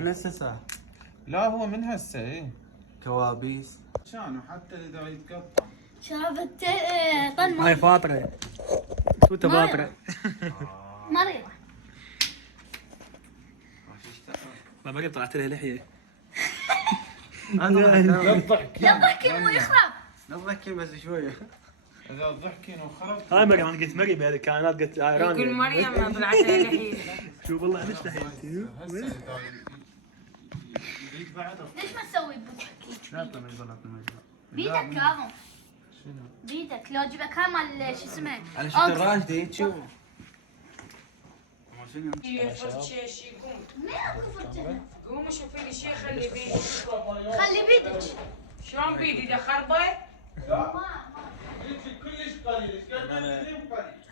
من هسه صح. لا هو من هسه ايه. كوابيس. شانو حتى اذا يتقطع. شافت طن هاي فاطرة. توته فاطرة. مريضة. ما مريض طلعت لها لحية. لا تضحك. لا ضحكي مو يخرب. لا تضحكي بس شويه. اذا ضحكين وخرب. هاي مريم انا قلت مريم بهذه الكائنات قلت ايراني. يقول مريم ما طلعت لها لحية. شوف والله ليش لحية. هسه اذا يريد بعد. ليش ما تسوي بوجهك؟ لا طلع يغلط ما بيدك كاظم. بيدك لو جبك هاي مال شو اسمه؟ انا شفت الراشدة تشوف. شنو؟ مين اكو فرجة؟ قوموا شوفي لي شيء خلي بيدي. خلي بيدك. شلون بيدي اذا خربت؟ كلش قليل. ايش قد قليل؟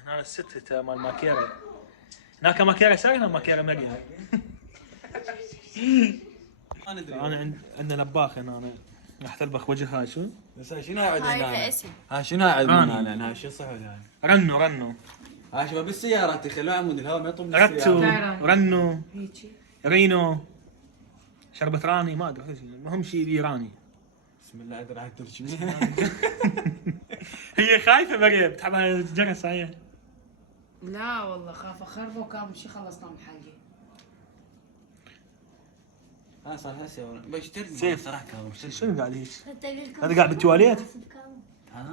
هنا الست مال ماكيرة. هناك ماكيرة ساكنة ماكيرة مريم. ما ندري. انا عندنا لباخ هنا انا راح تلبخ وجهها شو؟ بس هاي شنو قاعد هاي هنا؟ لها اسم. ها شنو قاعد راني. هنا؟ ها شو صح ولا؟ رنو ها شباب بالسيارات يخلوا عمود الهواء ما يطلب رتو لا. رنو هيجي. رينو شربة راني ما ادري المهم شيء ايراني. بسم الله ادري على التركي. هي خايفة مريم تحب الجرس هي. لا والله خاف اخربه وكان شي خلصنا من حلقي. ها صار هسه بشتري سيف. صراحه كاظم شنو قاعد هيك؟ هذا هذا قاعد بالتواليت؟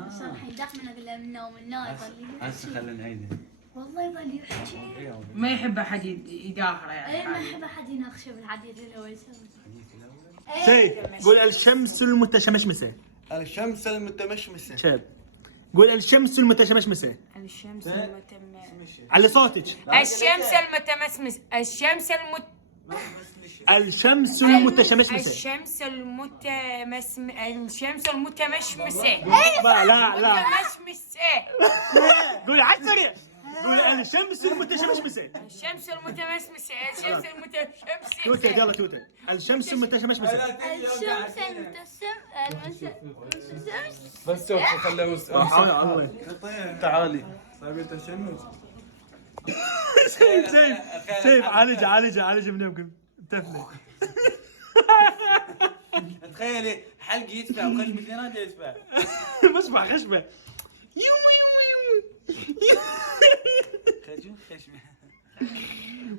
صار الحين داخل من اقول له من النوم يظل هسه يحكي. خلينا نعيده. والله يظل يحكي. ما يحب احد يداهره اي ما يعني. يحب احد يناقشه بالحديث الاول يسوي. سيف قول الشمس المتشمشمسة. الشمس المتمشمسه. شاب قول الشمس المتشمشمسة. الشمس على صوتك. الشمس المتمسمس الشمس الشمس المتشمشمسة. الشمس الشمس المتمشمسة. لا متمشمسة. قول عسري. قول الشمس المتشمشمسة. الشمس المتمسمسة الشمس المتمشمسة. توتة يلا توتة. الشمس المتشمشمسة. الشمس المتسم بس شوف خليه الله تعالي. صاير تشنج. سيف عالج من يمكن تفلي. تخيلي حلق يدفع وخشمة ثانية يدفع. بسمع خشبة. خشمة.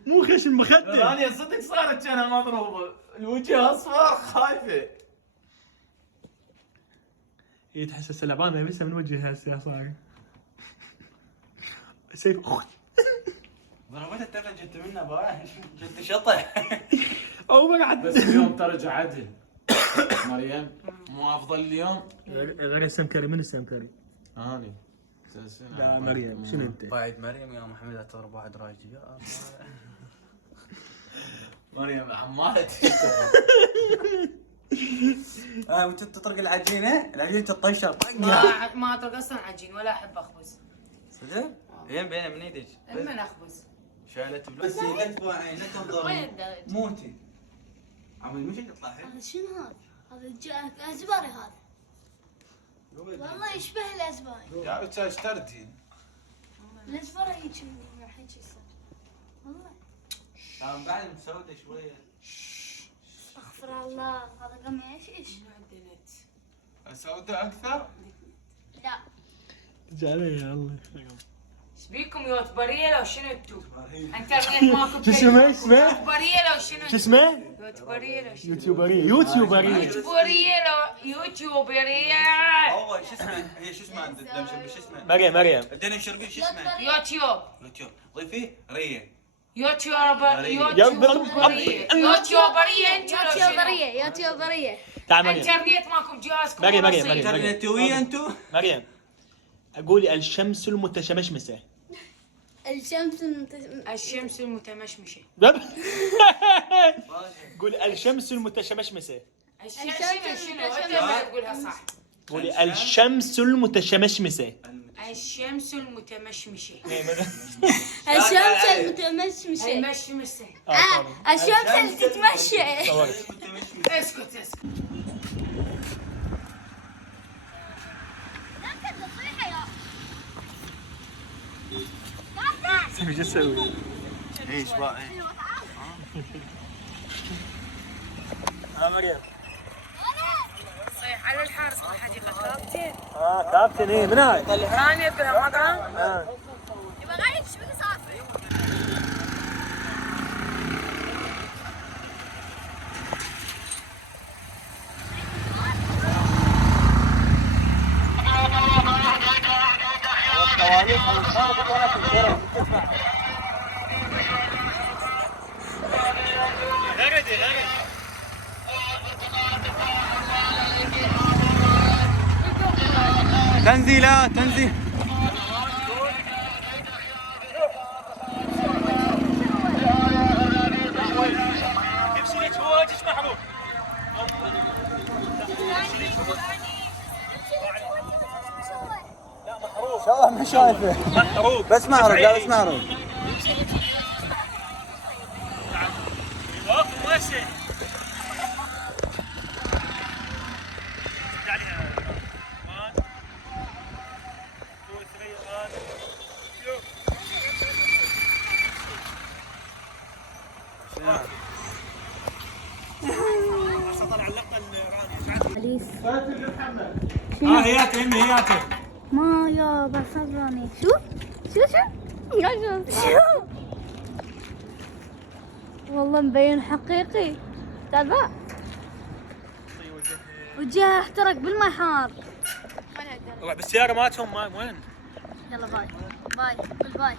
مو خشم مخدر. رانيا صدق صارت كانها مضروبة. الوجه اصفر خايفة. هي تحس السلبانة بس من وجهها هسه صار. سيف ضربتها التفل جت منها بايع. جت شطح. او ما قعد. بس اليوم ترجع عدل. مريم مو افضل اليوم. غير السمكري من السمكري؟ هاني. لا مريم شنو انت؟ بعد مريم يا محمد تضرب واحد راجل يا الله. مريم عمالة وانت تطرق العجينة تطشر طقها. ما اطرق اصلا عجين ولا احب اخبز. صدق؟ هي بينها من ايدك. اما اخبز. شالت بس لا تفوعي لا تنظر موتي. عمي مش يطلع حلو. هذا شنو هذا؟ هذا ازبري هذا. والله يشبه الازبري. يا بتاع اشترتي. الازبري هيك راح يجي يصير. والله كان بعد مسودة شوية. استغفر الله هذا قميص ايش؟ سوداء اكثر؟ لا جالي يا الله. ايش بيكم يوتبريه لو شنو انتو؟ انترنت ماكو. شو اسمه؟ يوتبريه لو شنو؟ شو اسمه؟ يوتبريه لو شنو؟ يوتيوبرية. يوتيوبريه لو يوتيوبريه. هو شو اسمه؟ هي شو اسمه عند الدم شربي شو اسمه؟ مريم الدنيا شربي شو اسمه؟ يوتيوب يوتيوب ضيفي ريه. يوتيوبريه انتو لو شنو؟ يوتيوبرية تعال مريم. انترنت ماكو بجهازكم. مريم انترنتوية انتو؟ مريم قولي الشمس المتشمشمسة. الشمس المتمشمشة. قولي الشمس المتشمشمسة. الشمس شنو؟ انت ما تقولها صح. قولي الشمس المتشمشمسة. الشمس المتمشمشة. الشمس المتمشمشة. المشمسة. الشمس اللي تتمشى. اسكت اسكت. ايش اسوي؟ ايش بقى؟ مريم؟ صيح على الحارس بالحديقة كابتن. كابتن ايه من هاي؟ رانيا بها مطعم. يبقى غايب شو بك صافي. تنزيلات تنزيل. يمشي لك هو وجهك محروق. شو ما شايفه محروق بس معروف. لا بس معروف. واقف ماشي. هياك امي هياك. ما يابا صبرني. شوف يا شوف والله مبين حقيقي. تابع وجهه احترق بالماء حار. بالسيارة مالتهم وين؟ يلا باي قول باي.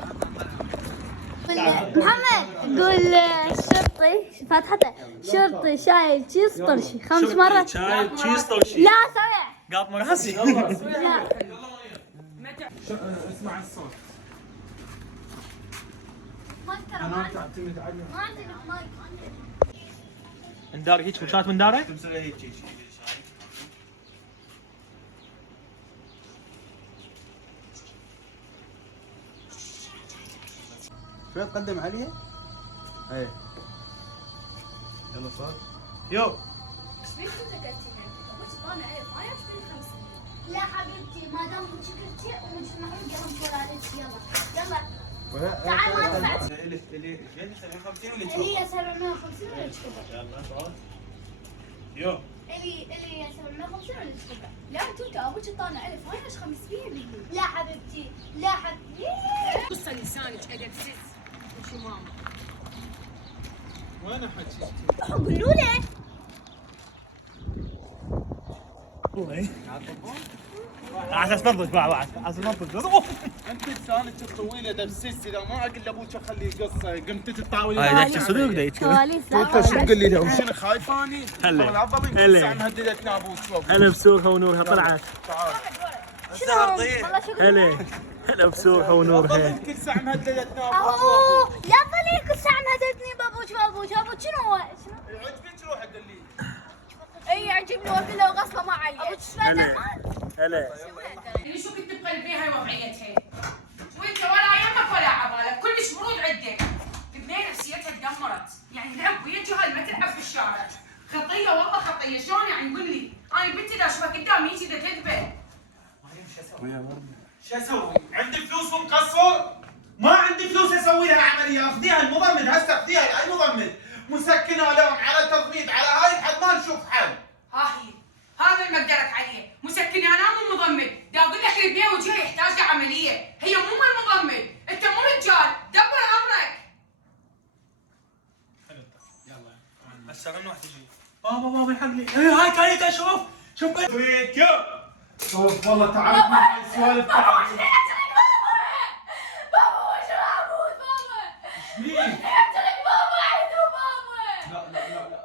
محمد قول الشرطي فتحته شرطي شايل تشيز طرشي 5 مرات. شايل تشيز طرشي. لا سبع. قاط مراسي. لا اسمع الصوت. ما تعتمد عليه. ما عندنا مايك. من دار هيك وكانت من داره؟ تمسكها هيك شيء. شوي تقدم عليها. ايه يلا صار. يو لا حبيبتي ما دام شكرتي ومش محروق قام طول عليك. يلا تعال ما دفعت. اللي 750 ولا اللي هي 750 ولا تشكبر. يلا صار. يو اللي هي 750 ولا تشكبر. لا انت ابوك طالع الف هاي ايش 500 بالليل. لا حبيبتي لا حبيبتي. قصة لسانك أدب سس وشو ماما. وين حكي؟ قولوا له على اساس نضج بعد على اساس نضج. انت لسانك الطويل ادب سس. اذا ما اقول لابوك اخليه قصه قمت تتطاول. هاي داك صدق دايتك. كواليس. انت شو تقول لي ده؟ شنو خايف اني؟ هلا. العظمه هلا. يمكن ساعه مهددتنا ابوك. شوف هلا بسورها ونورها طلعت. تعال. شنو والله شكرا. هلا بسورها ونورها. يمكن ساعه مهددتنا اهو ابوك. لا تظلي كل ساعه مهددني بابوك شنو هو؟ شنو؟ عجبك روح قال لي. اي يعجبني وكله وغصبه ما عليه. ابوك شو هلا يعني شو كنت بقلبيها هاي وضعيتها؟ وانت ولا يمك ولا عبالك، كلش برود عندك. بنيه نفسيتها تدمرت، يعني لعب ويا جهل ما تلعب بالشارع. خطيه والله خطيه، شلون يعني قول لي؟ انا بنتي اذا اشوفها قدامي هيك اذا تذبح. شو اسوي؟ عندي فلوس ومقصر؟ ما عندي فلوس اسوي لها عمليه، اخذيها المضمد هسه اخذيها اي مضمد، مسكنه لهم على تضميد على هاي لحد ما نشوف حل. ها هي هذا اللي مقدرك عليه، مسكني انا مو مضمد، دا اقول لك اللي بيه وجهه يحتاج لعمليه، هي مو مال مضمد، انت مو رجال، دبر امرك. هسه من واحد يجي. بابا يحق لي. هاي كايك شوف فيك يا. شوف والله تعبت من هاي السوالف. تعبت. بابا وش معبود بابا؟ مين؟ يقتلك بابا عيدو بابا. لا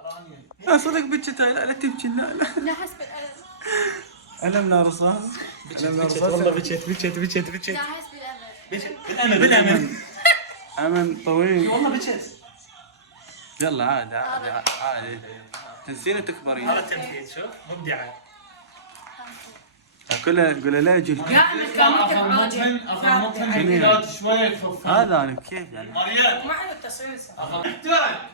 رانيا. لا صدق بكت. لا تبكي. لا لا حسب الألم. ألم لا رصاص. والله بكيت. لا حسب الألم. بالامل. أمن طويل. والله بكيت. يلا عادي. تنسين وتكبرين. هذا تمثيل شوف مبدعه. كلها قول لا يجي. دائما كاملتك عاجل. حكيات شويه يخف. هذا انا كيف يعني. مريم ما حلو التصوير. احترق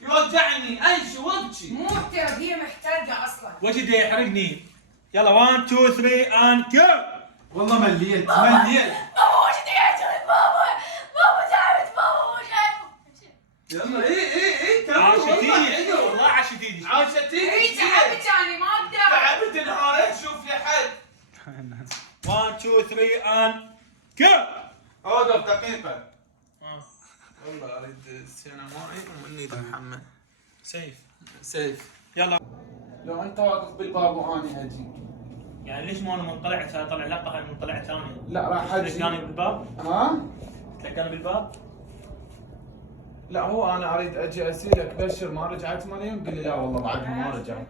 يوجعني اي شيء وابكي. مو محترق، هي محترقه اصلا. وجدي يحرقني. يلا 1 2 3 and go. والله مليت. بابا وش يقتلك بابا تعبت بابا وش يلا اي عاشتيني والله عاشتيني. عاشتيني. 3 and go. اوقف دقيقة. والله اريد السينما معي ومني محمد. سيف. يلا. لو انت واقف بالباب واني اجي. يعني ليش ما انا من طلعت طلع لقطه هاي من طلعت ثانيه؟ لا راح اجي. تلقاني بالباب؟ ها؟ تلقاني بالباب؟ لا هو انا اريد اجي اسالك بشر ما رجعت مريم؟ قل لي لا والله بعد ما رجعت.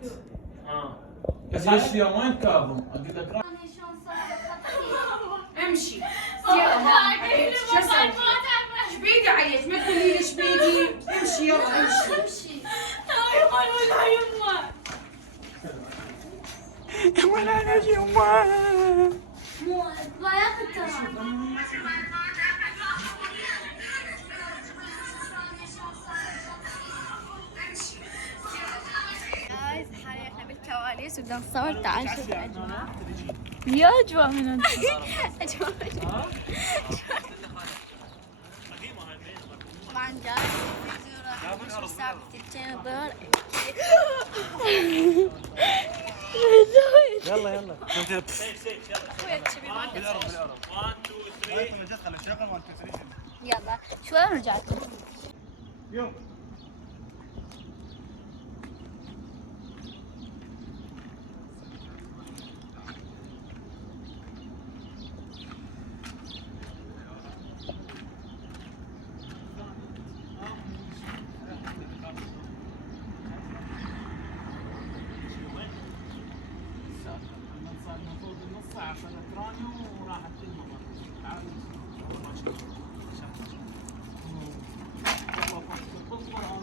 بس ليش يوم وين كاظم؟ اقول لك انا شلون صار خطي امشي. شو اسوي؟ ايش بيدي عيش؟ ما تقولي لي ايش بيدي. امشي يلا امشي. امشي مو ما ياخذ ترى جايز حاليا احنا بالكواليس وبدنا نصور. تعال شوف اجواء. يا اجواء من انت اجواء طبعا جاي فيديو الساعة 2 الظهر. يلا يلا. اخوي الكبير ما عنده 1 2 3. يلا شوي رجعت.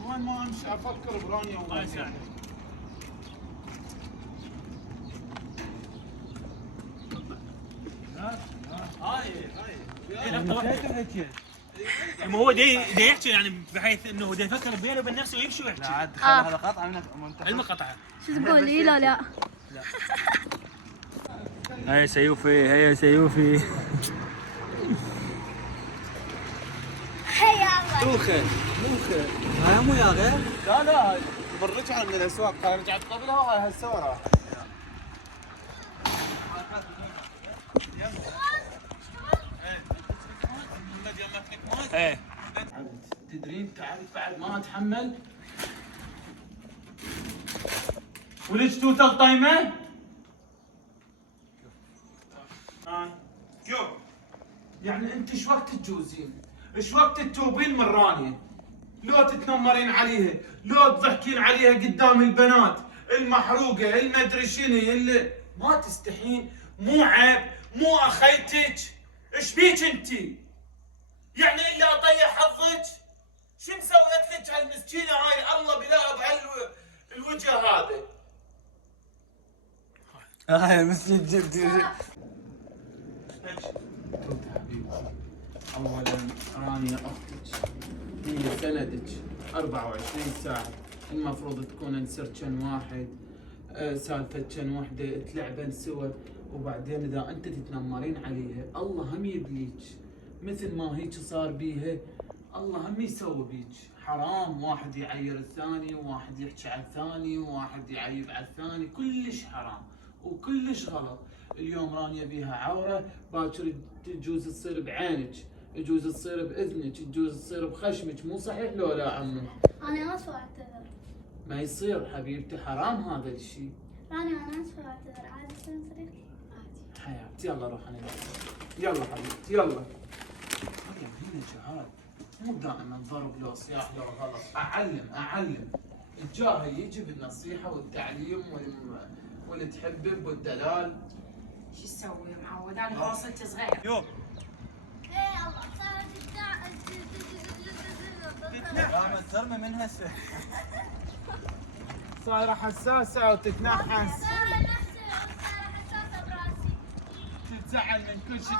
وين ما امشي افكر برانيا الله يساعدك. ما هو دي يحكي يعني بحيث انه دي يفكر بينه وبين نفسه ويمشي ويحكي. عاد خلي هذا قطعه من المقطعه. شو تقول لي لا لا؟ هيا سيوفي هيا سيوفي. هيا الله. دوخه هاي مو يا غير. لا بالرجعة من الاسواق هاي رجعت قبلها وهاي هسه وراها. ايه تدري انت تعرف بعد ما اتحمل. وليش توتل طيمه؟ شوف يعني انت ايش وقت تجوزين؟ ايش وقت تتوبين من رانيا؟ لو تتنمرين عليها، لو تضحكين عليها قدام البنات المحروقه المدري شنو اللي ما تستحين؟ مو عيب؟ مو اخيتك؟ ايش بيك انت؟ يعني الا اطيح حظك؟ شو مسويت لك هالمسكينه هاي الله بلاها بهالوجه هذا؟ هاي مسجد جدي. اولا رانيا اختك هي سندك 24 ساعه، المفروض تكون سرشن واحد، سالفتشن وحده، تلعبن سوا، وبعدين اذا انت تتنمرين عليها الله هم يبليك مثل ما هيك صار بيها الله هم يسوي بيك. حرام واحد يعير الثاني وواحد يحكي على الثاني وواحد يعيب على الثاني، كلش حرام وكلش غلط. اليوم رانيا بيها عوره، باكر تجوز تصير بعينك، يجوز تصير باذنك، يجوز تصير بخشمك، مو صحيح لو لا عمو؟ انا اسفه اعتذر. ما يصير حبيبتي، حرام هذا الشيء. انا اسفه اعتذر. عادي يصير صديقتي؟ عادي. حياتي يلا روح انا يلا حبيبتي يلا. مريم هنا جهاد، مو دائما ضرب لو صياح لو غلط. اعلم الجاهل يجي بالنصيحه والتعليم والتحبب والدلال. شو تسوي معود؟ انا فاصلت صغير. يوم ايه الله صارت عم ترمي من هسه. صايره حساسه وتتنحس، صار نفسه صار حساسه براسي. تتزعل من كل شيء.